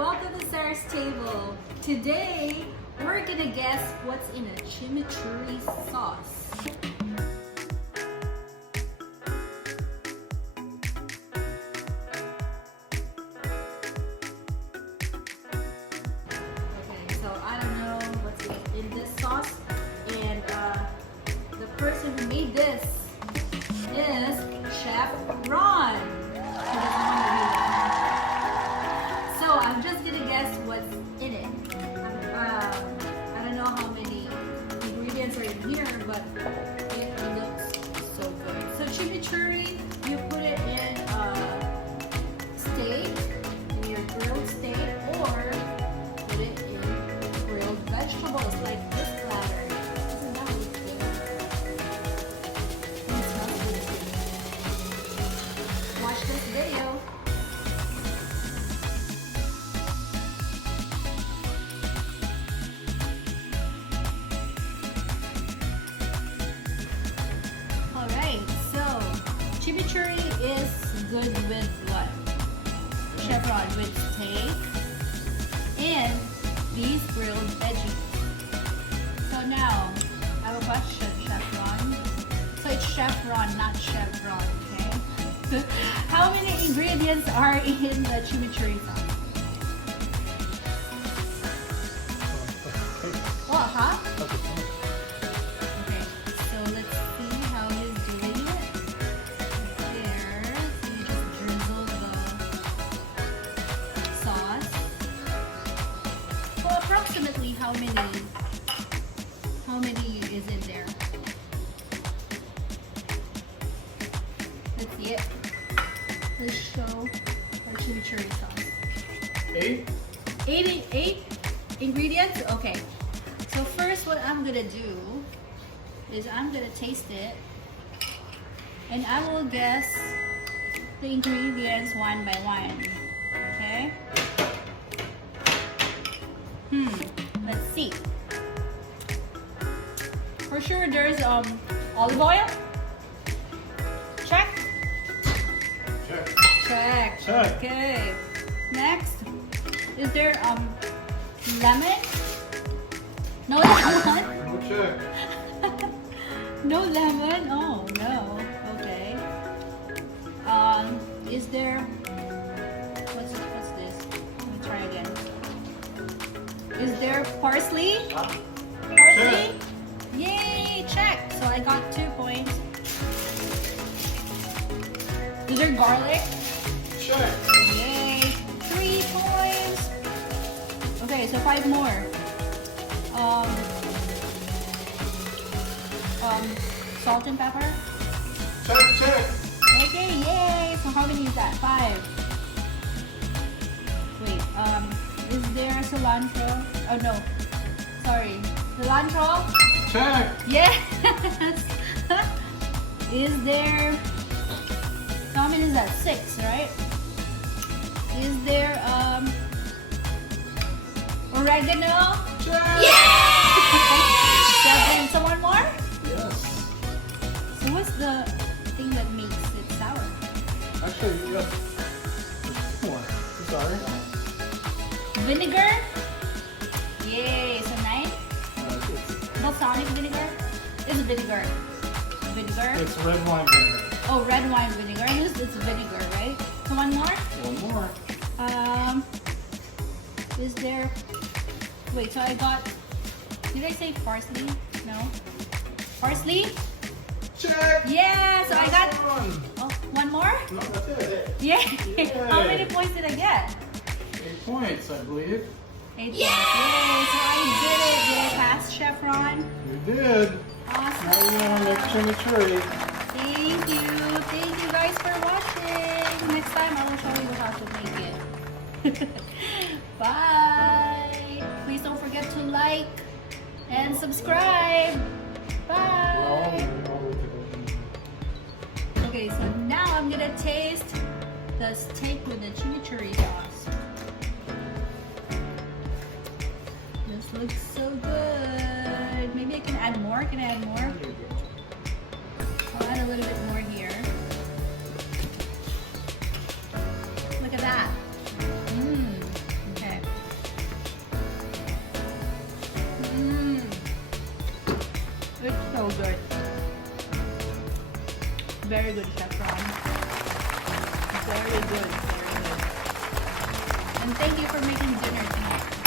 welcome to Sarah's Table. Today, we're gonna guess what's in a chimichurri sauce. Okay, so I don't know what's in this sauce, and the person who made this is Chef Ron. So I'm just gonna guess what's in it. I don't know how many ingredients are in here, but it looks so good. So chimichurri, you put it in steak, in your grilled steak, or put it in grilled vegetables like this platter. Doesn't that look good? It smells really good. Watch this video. Chimichurri is good with what? Chef Ron, with steak and these grilled veggies. So now, I have a question, Chef Ron. So it's Chef Ron, not Chef Ron, okay? How many ingredients are in the chimichurri sauce? What, huh? Approximately how many is in there? Let's see it. Let's show our chimichurri sauce. 8 ingredients? Okay. So first what I'm gonna do is I'm gonna taste it and I will guess the ingredients one by one. Okay? Let's see. For sure there's olive oil. Check. Check. Okay. Next, is there lemon? No lemon? No check. No lemon? Oh no. Okay. Is there what's this? Let me try again. Is there parsley? Parsley? Yay! Check! So I got 2 points. Is there garlic? Check! Yay! 3 points! Okay, so 5 more. Salt and pepper? Check! Okay, yay! So how many is that? 5. Wait, is there cilantro? Oh no, sorry. Cilantro? Check! Yes! Is there, how many is that? 6, right? Is there oregano? Check! Yeah! 7. So one more? Yes. So what's the thing that makes it sour? Actually, you got more. I'm sorry. Vinegar? Yay! So 9? Balsamic vinegar? It's vinegar. Vinegar? It's red wine vinegar. Oh, red wine vinegar. I used it's vinegar, right? So one more? One more. Is there... Wait, so I got... Did I say parsley? No? Parsley? Check! Yeah! So I got... One. Oh, one more? No, that's it. Yeah! Yay. How many points did I get? 8 points, I believe. 8 points. Yay! So I did it. Did I pass, Chef Ron? You did. Awesome. Now you want to make chimichurri. Thank you. Thank you guys for watching. Next time I will show you how to make it. Bye. Please don't forget to like and subscribe. Bye. Okay, so now I'm gonna taste the steak with the chimichurri sauce. This looks so good. Maybe I can add more. Can I add more? I'll add a little bit more here. Look at that. Okay. very good, Chef Ron. Very good, very good. And thank you for making dinner tonight.